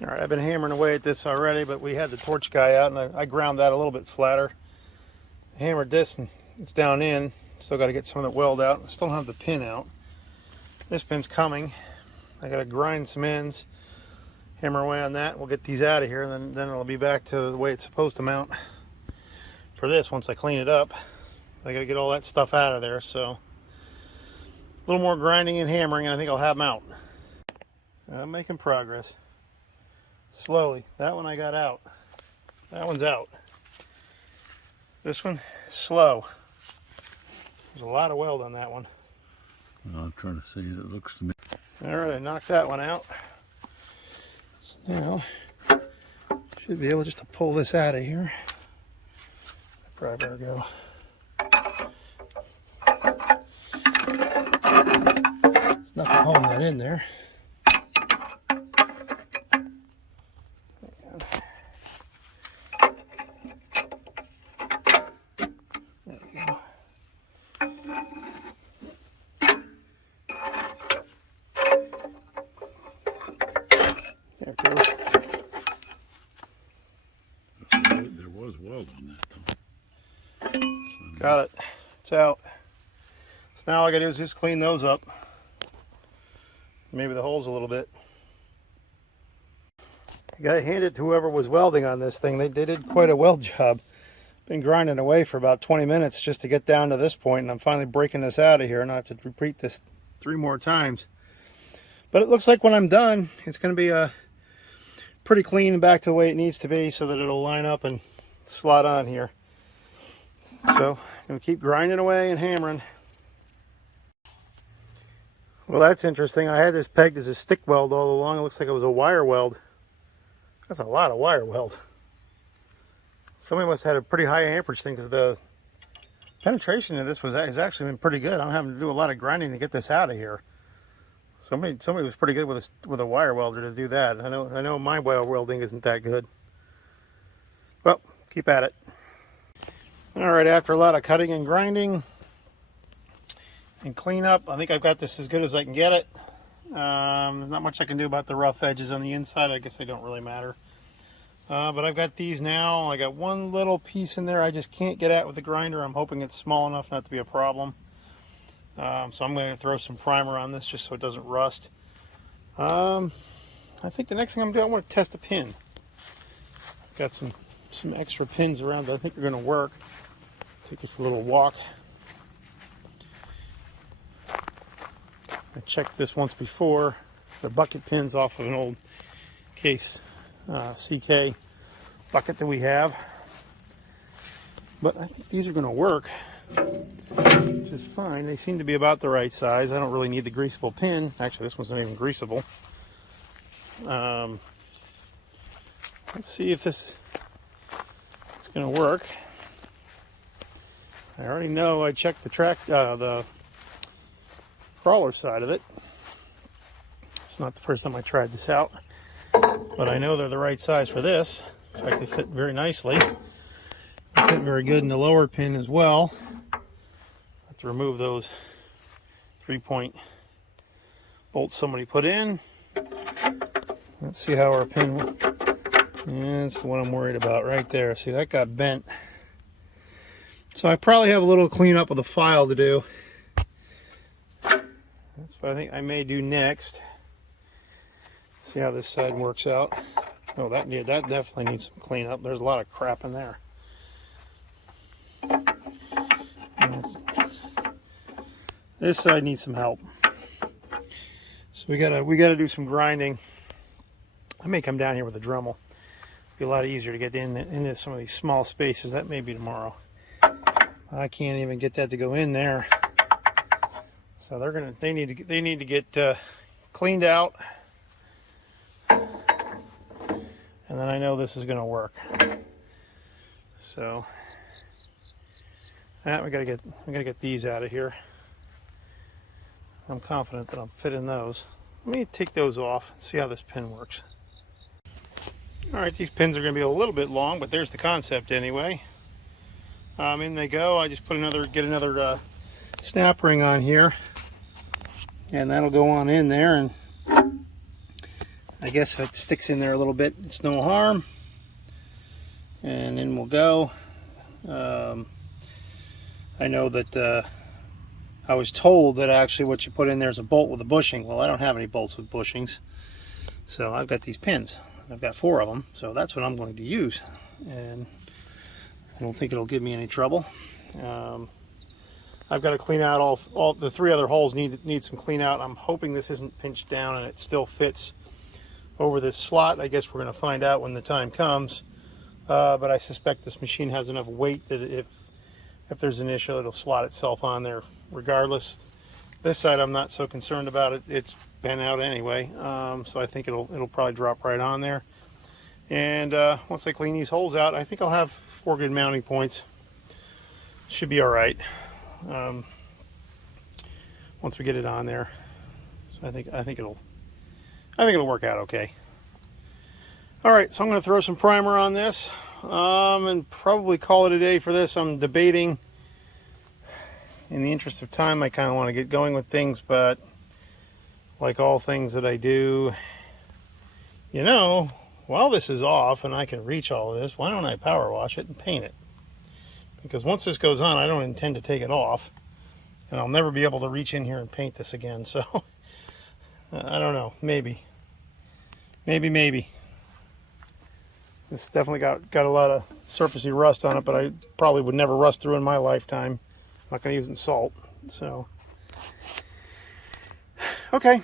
All right, I've been hammering away at this already, but we had the torch guy out, and I ground that a little bit flatter. Hammered this, and it's down in. Still got to get some of the weld out. I still don't have the pin out. This pin's coming. I got to grind some ends, hammer away on that. We'll get these out of here, and then it'll be back to the way it's supposed to mount for this once I clean it up. I got to get all that stuff out of there, so a little more grinding and hammering, and I think I'll have them out. I'm making progress. Slowly. That one I got out. That one's out. This one, slow. There's a lot of weld on that one. Well, I'm trying to see it. It looks to me. All right, I knocked that one out. So now, should be able just to pull this out of here. I probably better go. There's nothing holding that in there. There was weld on that though. Got it. It's out. So now all I gotta do is just clean those up. Maybe the holes a little bit. I gotta hand it to whoever was welding on this thing. They did quite a weld job. Been grinding away for about 20 minutes just to get down to this point, and I'm finally breaking this out of here, and I have to repeat this 3 more times. But it looks like when I'm done, it's going to be pretty clean and back to the way it needs to be so that it'll line up and slot on here. So I'm going to keep grinding away and hammering. Well, that's interesting. I had this pegged as a stick weld all along. It looks like it was a wire weld. That's a lot of wire weld. Somebody must have had a pretty high amperage thing, because the penetration of this has actually been pretty good. I'm having to do a lot of grinding to get this out of here. Somebody was pretty good with a wire welder to do that. I know my wire welding isn't that good. Well, keep at it. All right, after a lot of cutting and grinding and cleanup, I think I've got this as good as I can get it. There's not much I can do about the rough edges on the inside. I guess they don't really matter. But I've got these now. I got one little piece in there I just can't get at with the grinder. I'm hoping it's small enough not to be a problem. So I'm going to throw some primer on this just so it doesn't rust. I think the next thing I'm going to do, I want to test a pin. I've got some extra pins around that I think are going to work. Take this a little walk. I checked this once before. The bucket pins off of an old case CK bucket that we have. But I think these are going to work just fine. They seem to be about the right size. I don't really need the greasable pin. Actually, this one's not even greasable. Let's see if this is going to work. I already know I checked the crawler side of it. It's not the first time I tried this out, but I know they're the right size for this. In fact, they fit very nicely. They fit very good in the lower pin as well. I have to remove those 3-point bolts somebody put in. Let's see how our pin, that's the one I'm worried about right there. See, that got bent. So I probably have a little cleanup of the file to do. That's what I think I may do next. See how this side works out. Oh, that definitely needs some cleanup. There's a lot of crap in there. This side needs some help. So we gotta do some grinding. I may come down here with a Dremel. Be a lot easier to get into some of these small spaces. That may be tomorrow. I can't even get that to go in there. So they need to get cleaned out. And then I know this is going to work. So we gotta get these out of here. I'm confident that I'll fit in those. Let me take those off and see how this pin works. All right, these pins are going to be a little bit long, but there's the concept anyway. In they go. I just get another snap ring on here, and that'll go on in there, and I guess if it sticks in there a little bit, it's no harm. And then we'll go. I know that I was told that actually what you put in there is a bolt with a bushing. Well, I don't have any bolts with bushings, so I've got these pins. I've got 4 of them, so that's what I'm going to use, and I don't think it'll give me any trouble. I've got to clean out all the 3 other holes need some clean out. I'm hoping this isn't pinched down and it still fits over this slot. I guess we're going to find out when the time comes, but I suspect this machine has enough weight that if there's an issue, it'll slot itself on there regardless. This side I'm not so concerned about it. It's bent out anyway, so I think it'll probably drop right on there. And once I clean these holes out, I think I'll have 4 good mounting points. Should be all right once we get it on there. So I think it'll work out okay. All right, so I'm going to throw some primer on this and probably call it a day for this. I'm debating. In the interest of time, I kind of want to get going with things, but like all things that I do, you know, while this is off and I can reach all of this, why don't I power wash it and paint it? Because once this goes on, I don't intend to take it off, and I'll never be able to reach in here and paint this again. So I don't know, maybe. It's definitely got a lot of surfacey rust on it, but I probably would never rust through in my lifetime. I'm not going to use it in salt. So, okay.